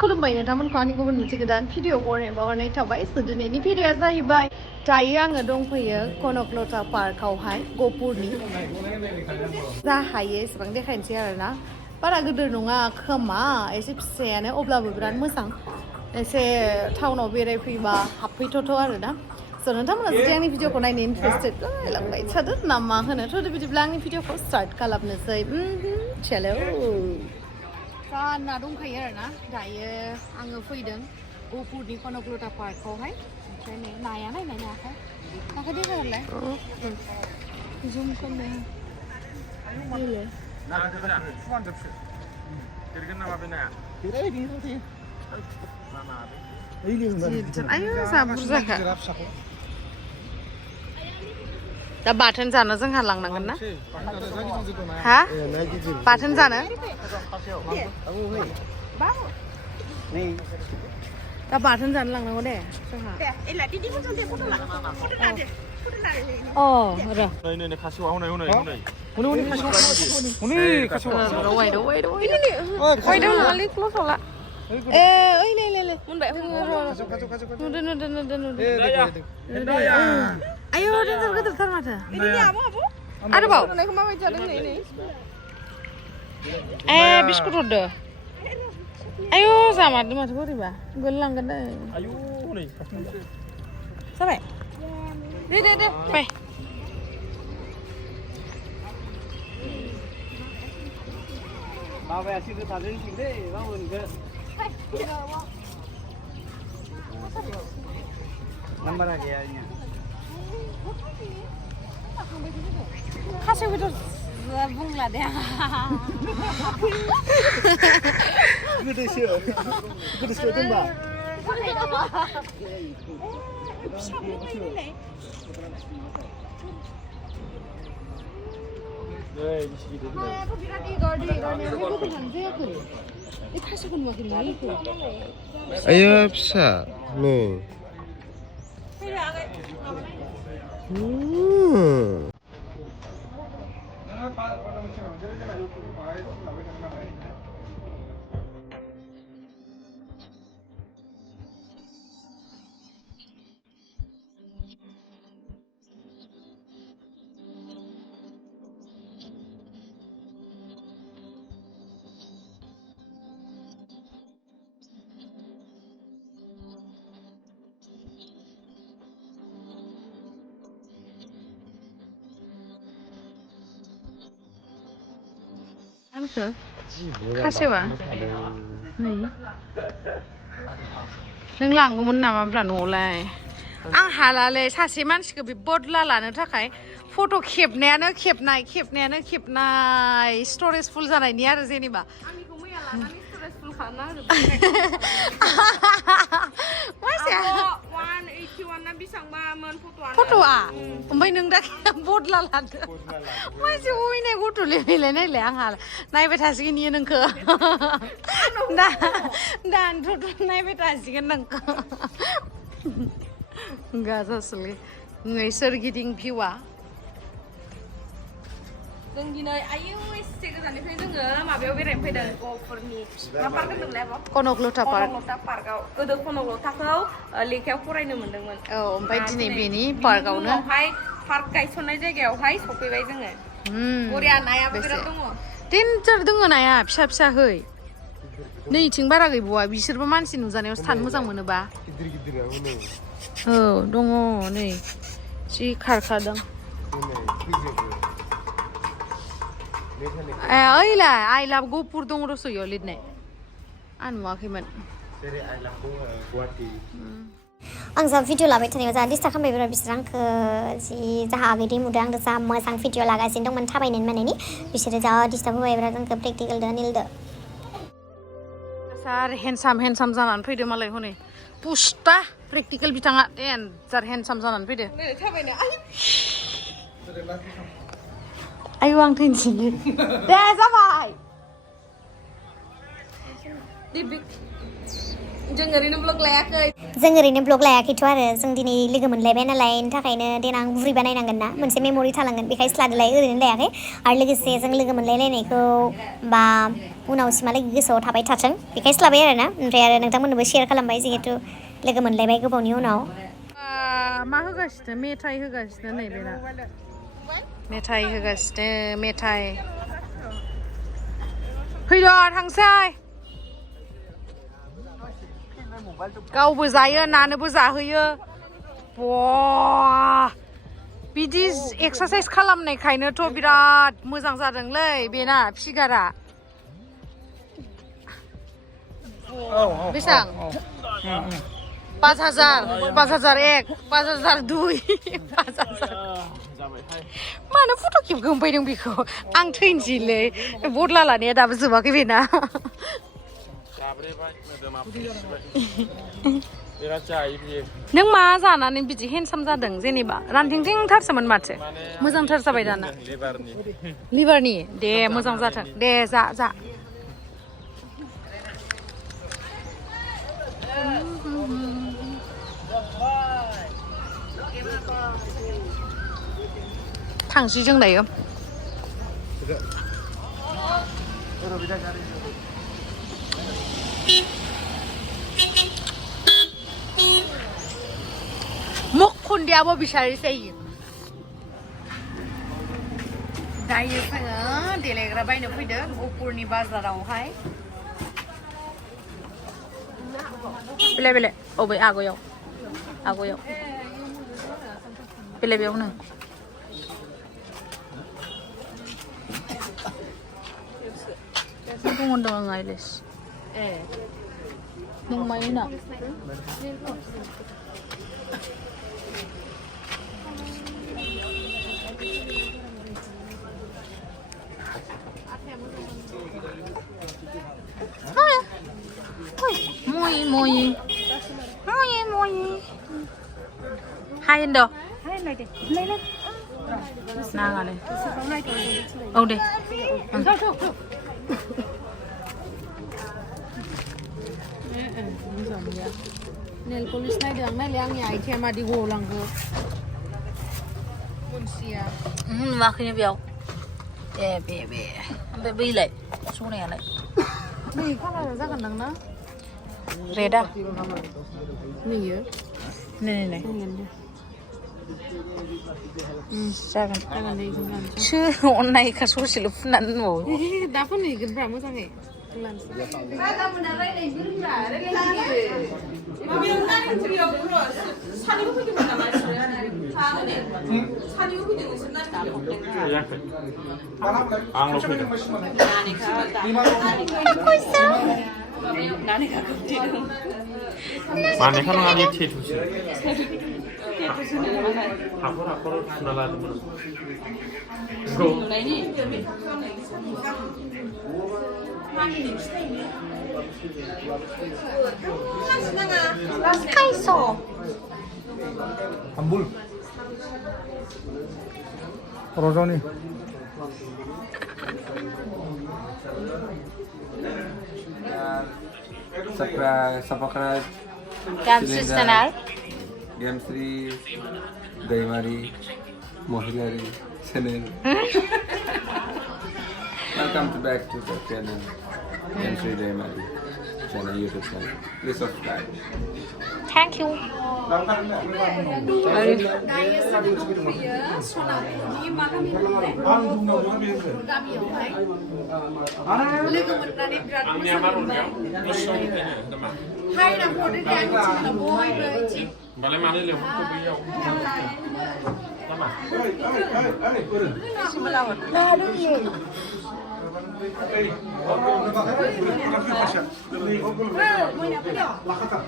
Khulumbai नोंथांमोनखौ आंनि गुबुन मोनसे गोदान भिडिअ बावहरनाय थाबाय दिनैनि भिडिअआ जाहैबाय दायो आङो दंफैयो कनकलता पार्कआवहाय गहपुरनि जा हायो एसेबां देखायनोसै आरोना बारा गिदिर नङा खोमा एसे फिसायानो अब्लाबो बिराद मोजां एसे टाउनाव बेरायफैबा हाबफैथ'थ' आरोना स' नोंथांमोना जुदि आंनि भिडिअखौ नायनो इन्टारेस्टेड लांबाय थादो ना मा होनो थ' बिदिब्ला आंनि भिडिअखौ स्टार्ट खालामनोसै चलो ना दंखायो आरोना दायो आङो फैदों गहपुरनि कनकलता पार्कआवहाय ओमफ्राय नै नाया नायनाय नायाखै नाखौ देखायहरलाय जुम खालामदों आयु जा बुरजाखा दा बाथोन जानो जोंहा लांनांगोन ना हा बाथोन जानो दा बाथोन जानो लांनांगौ दे जोंहा अ र' नै खासेवा हनै वाइदआव नङालै क्ल'सआव ला ए ओइ ले मोनबाय नुदो आयौ देन्जार गोदोरथार माथो आरोबाव ए बिस्कुट हरदो आयौ जामारदो माथो बोरैबा गोलैलांगोन दै जाबाय दे बाय बाबाया सिधो थादों दे बावनोगो नाम्बारा गैया इनिया खासेव बेदर बुंला दे गोदोसो दोनबा आयो फिसा नै खासेवा नै नों लांगौमोन नामाब्रा न'आवलाय आं हालालै सासे मानसिखौ बे बदला लानो थाखाय फट' खेबनायानो खेबनाय स्टरेज फुल जानायनि आरो जेनेबा आंनिखौ मैया लानानै स्टरेज फुल खालामना फट'आ ओमफ्राय नों दा बदला लादो मानसि अयनाय गथ'लै फैलाय नायलाय आंहा नायबाय थासिगोन इयो नोंखौ दानोथ' नायबाय थासिगोन नोंखौ गाजासोलै नै सोरगिदिं भिउआ जों दिनै आयौ एसे गोजाननिफ्राय जोङो माबायाव बेरायनो फैदों गहपुरनि मा पार्क होनदोंमोनलाय कनकलता पार्कआव गोदो कनकलताखौ लेखायाव फरायनो मोन्दोंमोन औ ओमफ्राय दिनै बेनि पार्कआवनो पार्क गायसननाय जायगायावहाय सफैबाय जोङो बरिया नायाबो बिराद दङ डेन्जार दङ नाया फिसाहै नैथिं बारा गैबावा बिसोरबो मानसि नुजानायावसो थानो मोजां मोनोबा औ दङ नै जि खारखादों ओइलाय आइ लाभ गहपुर दङ रस इयाव लिरनाय आं नुवाखैमोन आं जा भिडिअ लाबाय थानायाव जा डिस्टार्ब खालामबाय बिसोर आंखौ जि जाहा आगै दैमुदो आंदो जा मोजां भिडिअ लागासिनो दंमोन थाबायनायनि मानायनि बिसोरो जा डिस्टार्ब होबाय बिराद जोंखौ प्रेक्टिकेलदो अनिलदो सार हेन्डसाम जानानै फैदो मालाय हनै पुस्टा प्रेक्टिकेल बिथाङा डेन्जार हेन्डसाम जानानै फैदो आयौ आं थैनोसै दे जाबाय जों ओरैनो ब्लग लायाखै लायाखैथ' आरो जों दिनै लोगो मोनलायबाय नालाय बेनि थाखायनो देनां बुरैबा नायनांगोन ना मोनसे मेम'रि थालांगोन बेखायनो लादोलाय ओरैनो लायाखै आरो लोगोसे जों लोगो मोनलायलायनायखौ बा उनावसिमहालागै गोसोआव थाबाय थाथों बेखायनो लाबाय आरो ना ओमफ्राय आरो नोंथांमोननोबो शेयार खालामबाय जिहेतु लोगो मोनलायबाय गोबावनि उनाव मा होगासिनो मेथाइ होगासिनो नैबेना मेथाइ होगासिनो मेथाइ फैद' थांसै गावबो जायो नानोबो जाहोयो बिदि एक्सारसाइज खालामनायखायनोथ' बिराद मोजां जादोंलै बेना फिगारा बेसेबां 5,000 5,001 5,002 5,000 मानो फट' खेबगोन फैदों बेखौ आं थैनोसैलै बदला लानाया दाबो जोबाखै बेना नों मा जानानै बिदि हेन्डसाम जादों जेनेबा रानथिंथिंथारसोमोन माथो मोजांथार जाबाय दाना लिभारनि दे मोजां जाथों दे जा थांसै जों दायो मखुन्दियाबो बिसारिसै दायो जोङो देलायग्रा बायनो फैदों गहपुरनि बाजारावहाय बेले अबे आगयाव बेले बेयावनो dong ngondong ang Ailes nung mwna hai anh đâu lấy nàng à đây ông đi Nel polis na dang na liang ya itia ma di wo lang go. Munsia. Ma khini biao. Be. Be lại. Xuống này lại. Ni kana ra kan nang na. Reda. Ni ye. Này. Seven. Chứ hôm nay cả số chỉ lúc nắn ngồi. Đã phân này gần bả mới sang này. Mana kan orang ini cetus. Aku sudah lama. Kaiso Ambul. Rojoni. Subscribe Channel. Game 3 Daimari Mohilari channel. Welcome back to the channel. Game 3 Daimari channel YouTube channel. Please subscribe. Thank you. Hai là một cái đèn chỉ là bôi với chị. Bà lấy mang đi liều không bây giờ. Hãy subscribe cho kênh Ghiền Mì Gõ để không bỏ lỡ những video hấp dẫn.